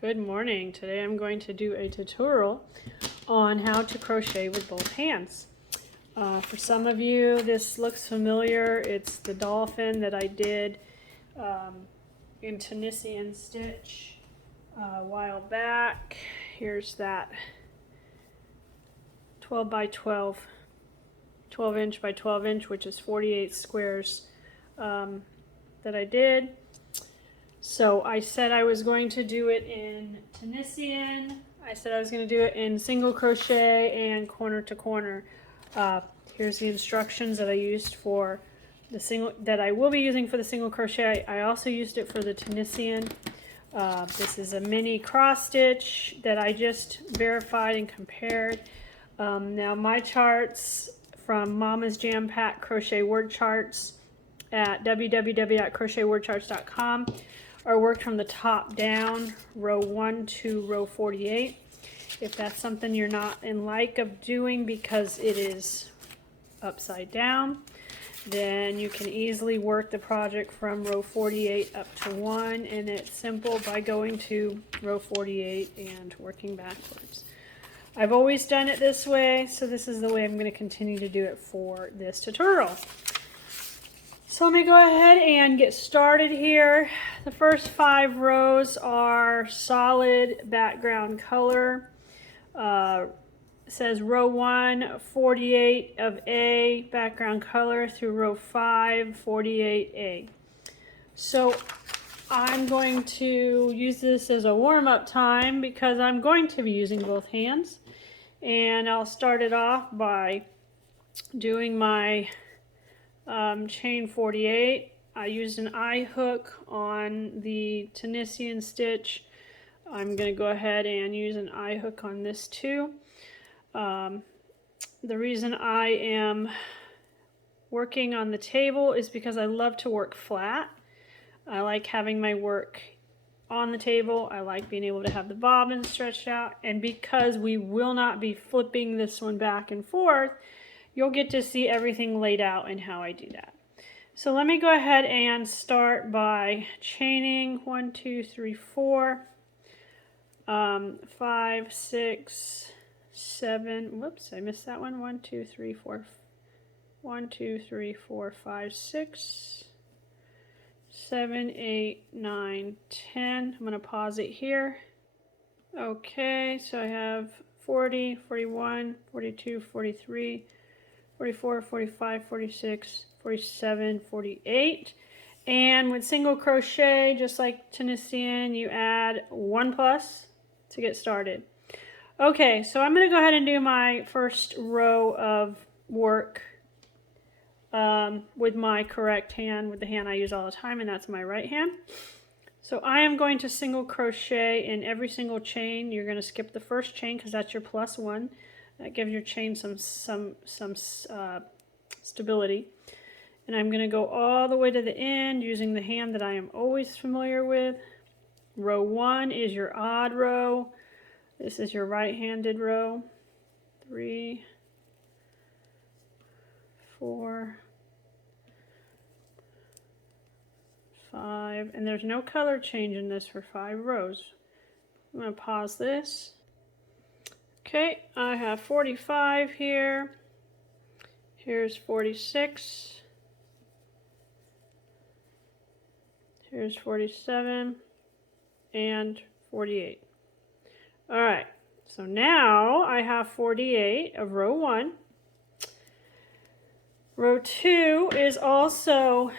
Good morning. Today I'm going to do a tutorial on how to crochet with both hands. For some of you this looks familiar. It's the dolphin that I did in Tunisian stitch a while back. Here's that 12 by 12, 12 inch by 12 inch, which is 48 squares that I did. So I said I was going to do it in Tunisian. I said I was going to do it in single crochet and corner to corner. Here's the instructions that I used for the single, that I will be using for the single crochet. I also used it for the Tunisian. This is a mini cross stitch that I just verified and compared. Now my charts from Mama's Jam Pack Crochet Word Charts at www.crochetwordcharts.com are worked from the top down, row 1 to row 48. If that's something you're not in like of doing because it is upside down, then you can easily work the project from row 48 up to 1, and it's simple by going to row 48 and working backwards. I've always done it this way, so this is the way I'm going to continue to do it for this tutorial. So let me go ahead and get started here. The first 5 rows are solid background color. It says row 1, 48 of A, background color, through row 5, 48A. So I'm going to use this as a warm-up time because I'm going to be using both hands. And I'll start it off by doing my chain 48. I used an eye hook on the Tunisian stitch. I'm going to go ahead and use an eye hook on this too. The reason I am working on the table is because I love to work flat. I like having my work on the table. I like being able to have the bobbin stretched out, and because we will not be flipping this one back and forth, you'll get to see everything laid out and how I do that. So let me go ahead and start by chaining 1, 2, 3, 4, 5, 6, 7. Whoops, I missed that one. 1, 2, 3, 4. 1, 2, 3, 4, 5, 6, 7, 8, 9, 10. I'm going to pause it here. Okay, so I have 40, 41, 42, 43. 44, 45, 46, 47, 48. And with single crochet, just like Tunisian, you add 1 plus to get started. Okay, so I'm going to go ahead and do my first row of work with my correct hand, with the hand I use all the time, and that's my right hand. So I am going to single crochet in every single chain. You're going to skip the first chain because that's your +1. That gives your chain some stability. And I'm going to go all the way to the end using the hand that I am always familiar with. Row 1 is your odd row. This is your right-handed row. 3, 4, 5. And there's no color change in this for 5 rows. I'm going to pause this. Okay, I have 45 here. Here's 46. Here's 47 and 48. All right, so now I have 48 of row 1. Row 2 is also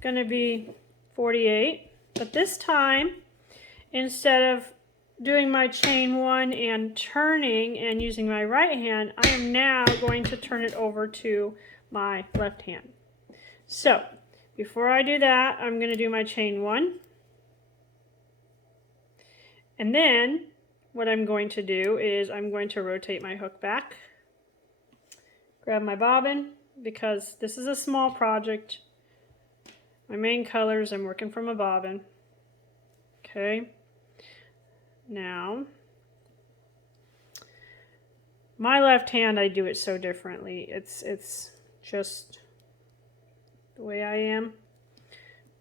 going to be 48, but this time, instead of doing my chain 1 and turning and using my right hand, I am now going to turn it over to my left hand. So before I do that, I'm going to do my chain 1. And then what I'm going to do is I'm going to rotate my hook back, grab my bobbin, because this is a small project. My main colors, I'm working from a bobbin. Okay. Now, my left hand, I do it so differently. It's just the way I am.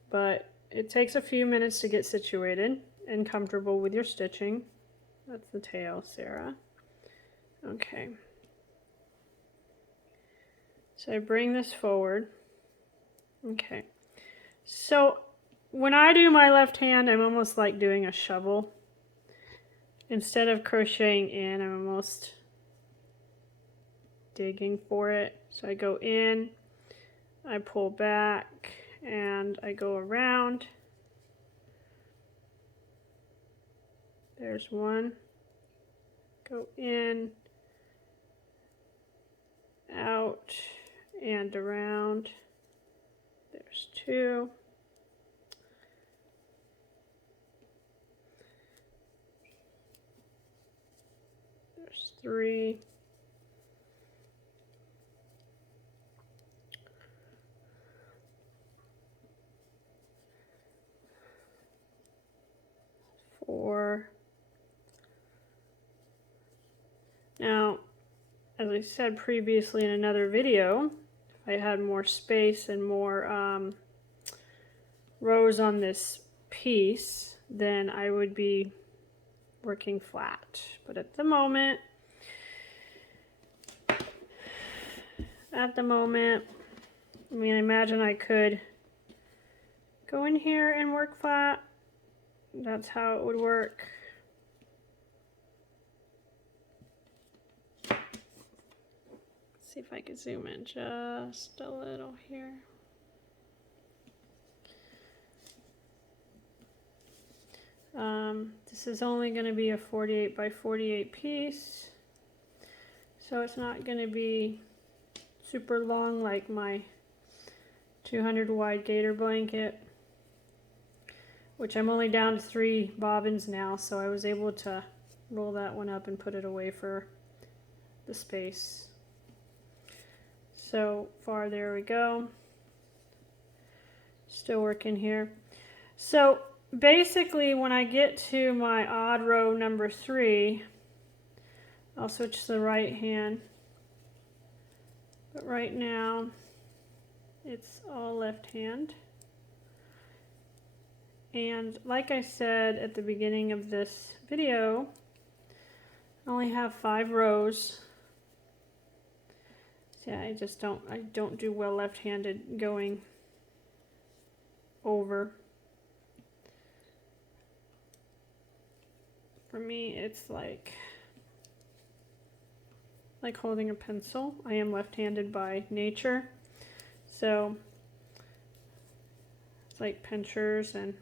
But it takes a few minutes to get situated. and comfortable with your stitching. That's the tail, Sarah. Okay. So I bring this forward. Okay. So when I do my left hand, I'm almost like doing a shovel. Instead of crocheting in, I'm almost digging for it. So I go in, I pull back, and I go around. There's one. Go in, out, and around. There's two. There's three. Four. Now, as I said previously in another video, if I had more space and more rows on this piece, then I would be working flat. But at the moment, I mean, I imagine I could go in here and work flat. That's how it would work. Let's see if I could zoom in just a little here. This is only going to be a 48 by 48 piece, so it's not going to be super long like my 200 wide gator blanket, which I'm only down to 3 bobbins now, so I was able to roll that one up and put it away for the space. So far, there we go. Still working here. So basically, when I get to my odd row number 3, I'll switch to the right hand. But right now, it's all left hand. And like I said at the beginning of this video, I only have 5 rows. So yeah, I don't do well left-handed going over. For me, it's like holding a pencil. I am left-handed by nature, so it's like pinchers and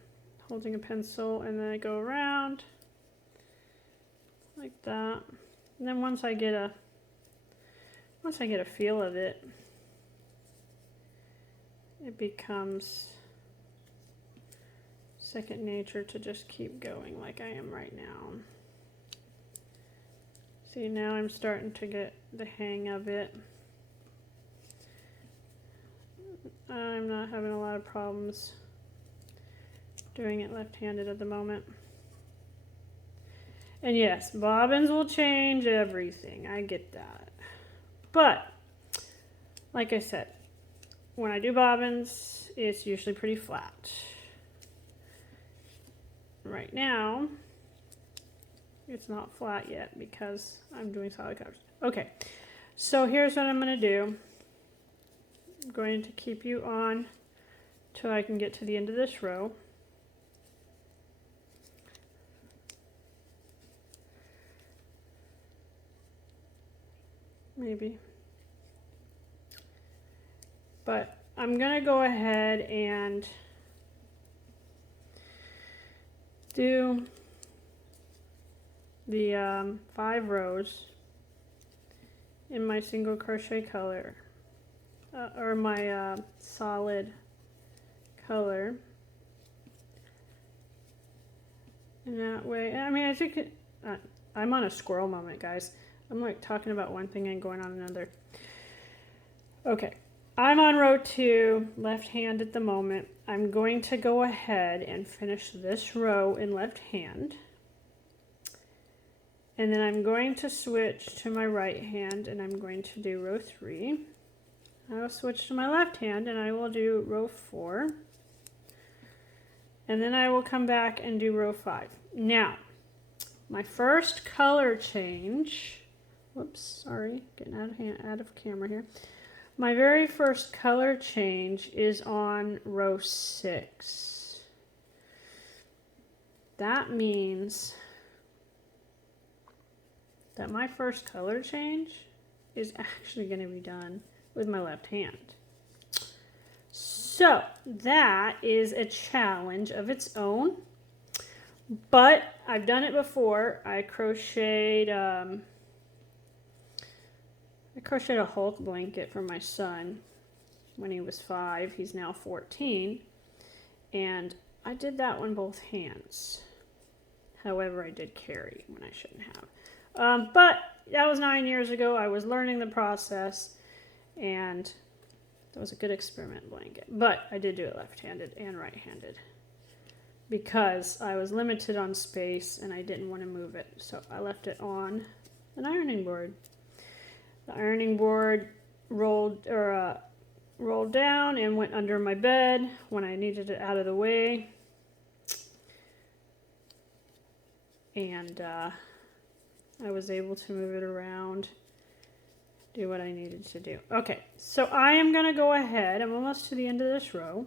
holding a pencil, and then I go around like that. And then once I get a feel of it, it becomes second nature to just keep going like I am right now. See, now I'm starting to get the hang of it. I'm not having a lot of problems doing it left-handed at the moment. And yes, bobbins will change everything. I get that. But, like I said, when I do bobbins, it's usually pretty flat. Right now, it's not flat yet because I'm doing solid colors. Okay, so here's what I'm going to do. I'm going to keep you on till I can get to the end of this row. Maybe. But I'm going to go ahead and do the 5 rows in my single crochet color, or my solid color. And that way, I mean, as you can, I'm on a squirrel moment, guys. I'm like talking about one thing and going on another. Okay, I'm on row 2, left hand at the moment. I'm going to go ahead and finish this row in left hand. And then I'm going to switch to my right hand and I'm going to do row 3. I will switch to my left hand and I will do row 4. and then I will come back and do row 5. Now, my first color change, whoops, sorry, getting out of camera here. My very first color change is on row 6. That means that my first color change is actually going to be done with my left hand. So that is a challenge of its own, but I've done it before. I crocheted a Hulk blanket for my son when he was 5. He's now 14, and I did that one both hands. However, I did carry when I shouldn't have. But that was 9 years ago. I was learning the process, and that was a good experiment blanket. But I did do it left-handed and right-handed because I was limited on space and I didn't want to move it. So I left it on an ironing board. The ironing board rolled down and went under my bed when I needed it out of the way. And I was able to move it around, do what I needed to do. Okay, so I am going to go ahead. I'm almost to the end of this row.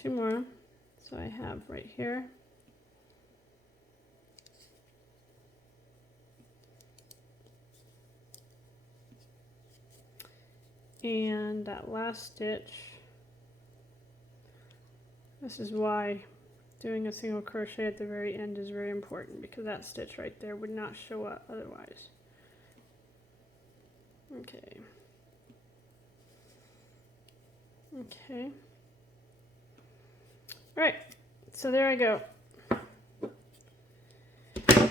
Two more. So I have right here. And that last stitch. This is why doing a single crochet at the very end is very important, because that stitch right there would not show up otherwise. Okay. Okay. All right, so there I go. If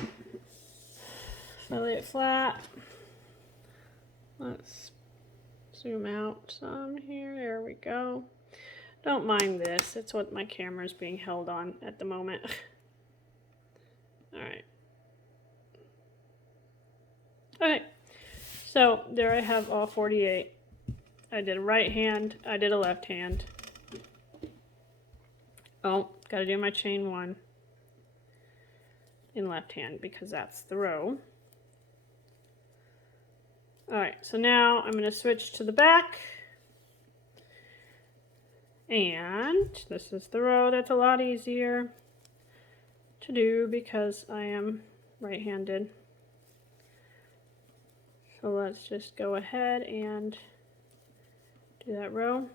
I lay it flat, let's zoom out some here. There we go. Don't mind this. It's what my camera is being held on at the moment. All right. Okay. So there I have all 48. I did a right hand. I did a left hand. Oh, got to do my chain 1 in left hand because that's the row. All right. So now I'm going to switch to the back. And this is the row that's a lot easier to do because I am right-handed. So let's just go ahead and do that row.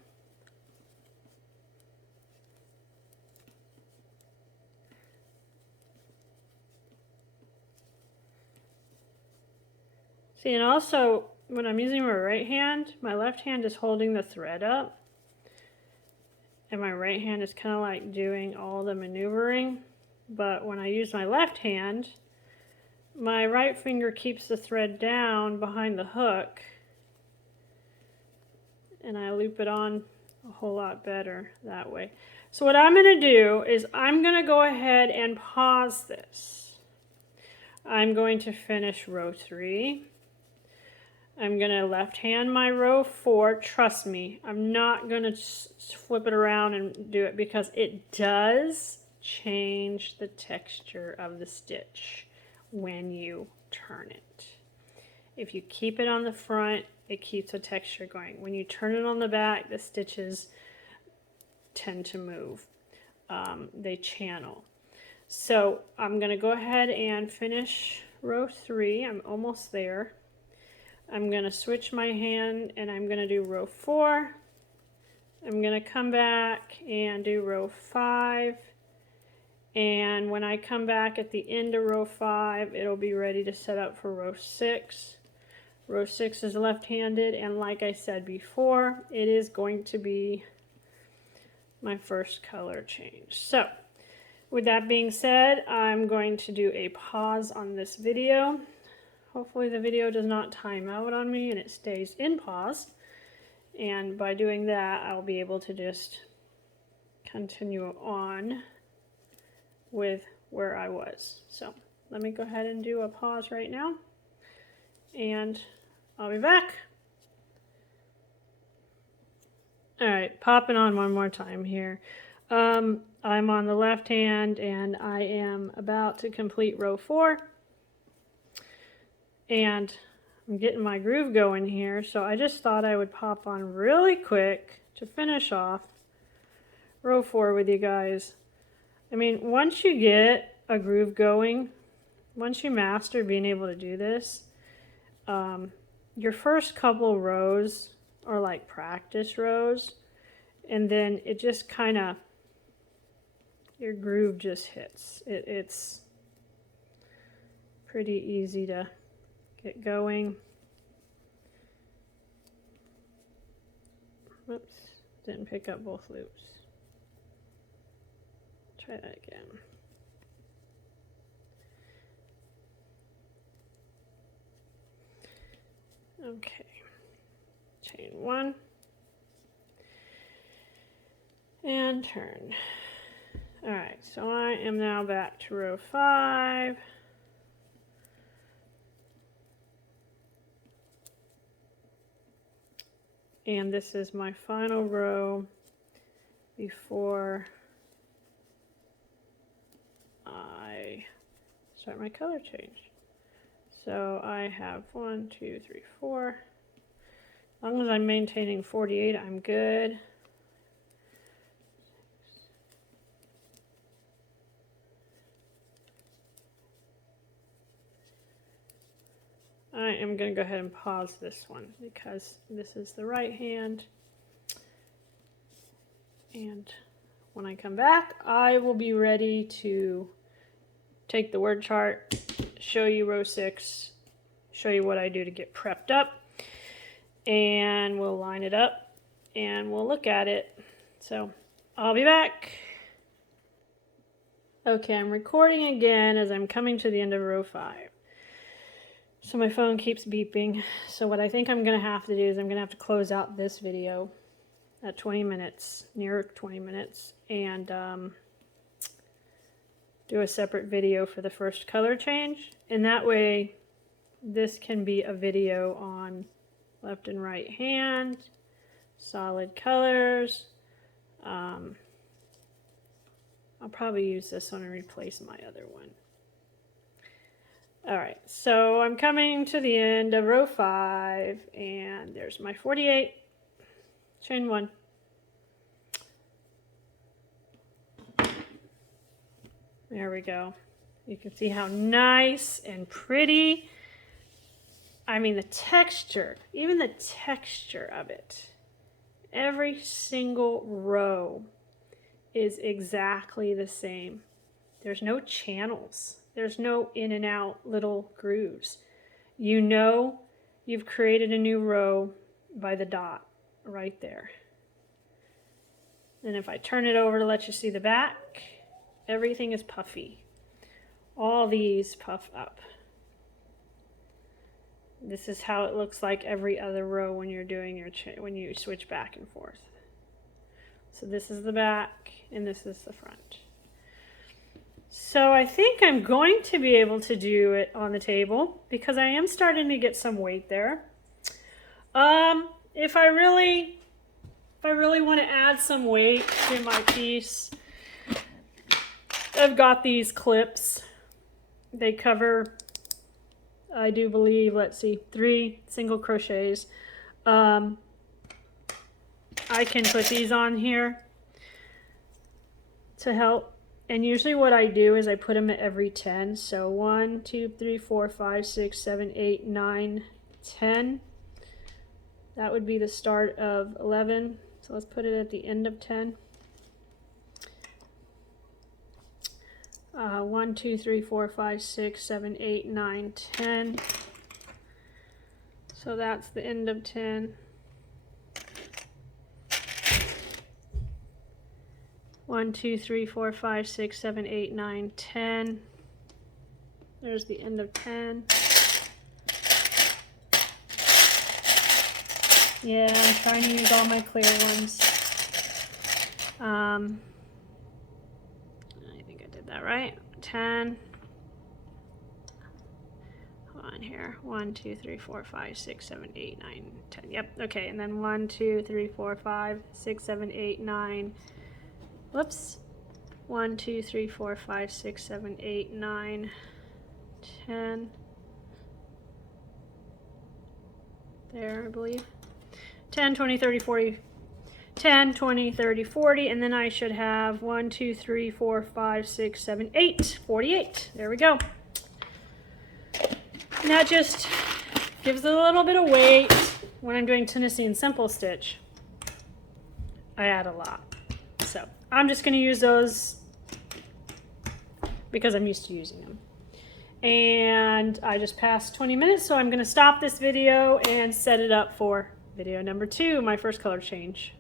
See, and also when I'm using my right hand, my left hand is holding the thread up. And my right hand is kind of like doing all the maneuvering. But when I use my left hand, my right finger keeps the thread down behind the hook. And I loop it on a whole lot better that way. So what I'm going to do is I'm going to go ahead and pause this. I'm going to finish row 3. I'm going to left hand my row 4. Trust me, I'm not going to flip it around and do it because it does change the texture of the stitch when you turn it. If you keep it on the front, it keeps the texture going. When you turn it on the back, the stitches tend to move. They channel. So I'm going to go ahead and finish row 3. I'm almost there. I'm going to switch my hand and I'm going to do row 4. I'm going to come back and do row 5. And when I come back at the end of row 5, it'll be ready to set up for row 6. Row 6 is left-handed, and like I said before, it is going to be my first color change. So with that being said, I'm going to do a pause on this video. Hopefully the video does not time out on me and it stays in pause. And by doing that, I'll be able to just continue on with where I was. So let me go ahead and do a pause right now. and I'll be back. All right, popping on one more time here. I'm on the left hand and I am about to complete row 4. And I'm getting my groove going here, so I just thought I would pop on really quick to finish off row 4 with you guys. I mean, once you get a groove going, once you master being able to do this, your first couple rows are like practice rows, and then it just kind of, your groove just hits. It's pretty easy to get going. Whoops, didn't pick up both loops. Try that again. Okay, chain 1 and turn. All right, so I am now back to row 5. And this is my final row before I start my color change. So I have 1, 2, 3, 4. As long as I'm maintaining 48, I'm good. I am going to go ahead and pause this one because this is the right hand. And when I come back, I will be ready to take the word chart, show you row 6, show you what I do to get prepped up, and we'll line it up and we'll look at it. So I'll be back. Okay, I'm recording again as I'm coming to the end of row 5. So my phone keeps beeping. So what I think I'm going to have to do is I'm going to have to close out this video at 20 minutes, near 20 minutes, and do a separate video for the first color change. And that way, this can be a video on left and right hand, solid colors. I'll probably use this one and replace my other one. All right, so I'm coming to the end of row 5, and there's my 48, chain 1. There we go. You can see how nice and pretty. I mean, the texture, even the texture of it, every single row is exactly the same. There's no channels. There's no in and out little grooves. You know you've created a new row by the dot right there. And if I turn it over to let you see the back, everything is puffy. All these puff up. This is how it looks like every other row when you're doing your when you switch back and forth. So this is the back and this is the front. So I think I'm going to be able to do it on the table because I am starting to get some weight there. If I really want to add some weight to my piece, I've got these clips. They cover, I do believe, let's see, 3 single crochets. I can put these on here to help. And usually what I do is I put them at every 10. So 1, 2, 3, 4, 5, 6, 7, 8, 9, 10. That would be the start of 11. So let's put it at the end of 10. 1, 2, 3, 4, 5, 6, 7, 8, 9, 10. So that's the end of 10. 1, 2, 3, 4, 5, 6, 7, 8, 9, 10. There's the end of 10. Yeah, I'm trying to use all my clear ones. I think I did that right. 10. on here. 1, 2, 3, 4, 5, 6, 7, 8, 9, 10. Yep, okay, and then 1, 2, 3, 4, 5, 6, 7, 8, 9. Whoops. 1, 2, 3, 4, 5, 6, 7, 8, 9, 10. There, I believe. 10, 20, 30, 40. 10, 20, 30, 40, and then I should have 1, 2, 3, 4, 5, 6, 7, 8, 48. There we go. And that just gives it a little bit of weight. When I'm doing Tennessean simple stitch, I add a lot. So I'm just going to use those because I'm used to using them. And I just passed 20 minutes, so I'm going to stop this video and set it up for video number 2, my first color change.